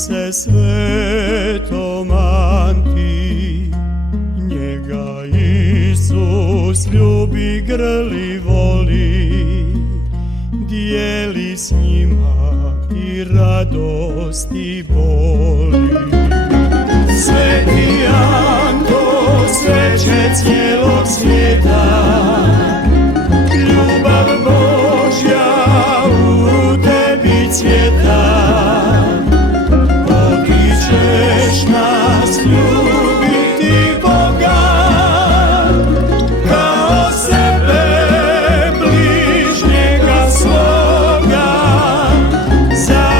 se svetom Anti, njega Isus ljubi, grli, voli, dijeli s njima i radost i boli. Sveti Anto, sveće cijelog svijeta, ljubav Božja u tebi cvjeta. Potičeš nas ljubiti Boga, kao sebe bližnjega svoga. Za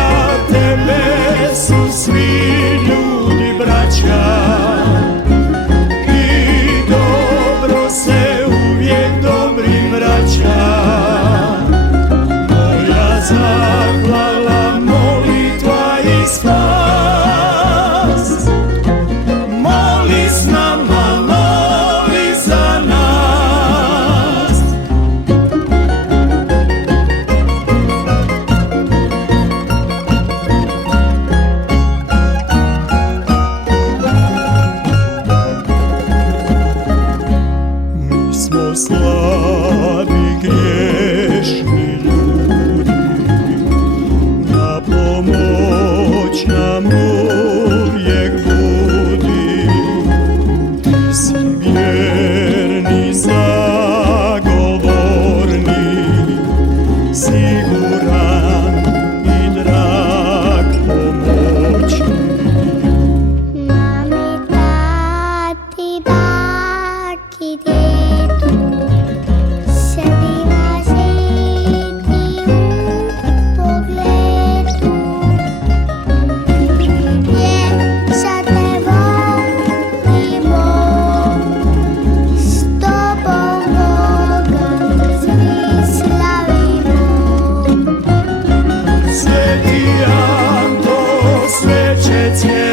tebe su svi ljudi braća, i dobro se uvijek dobrim vraća. Moja zahvala, molitva i spas, moli s nama, moli za nas. Mi smo slabi, griješni ljudi, na pomoć nam uvijek budi. Ti si vjerni zagovorni, siguran i drag pomoćnik. Mami, tati, baki, djedu, sebi važiti u pogledu. Djeca te volimo, s tobom Boga svi slavimo. Sveti Anto, sveće cijelog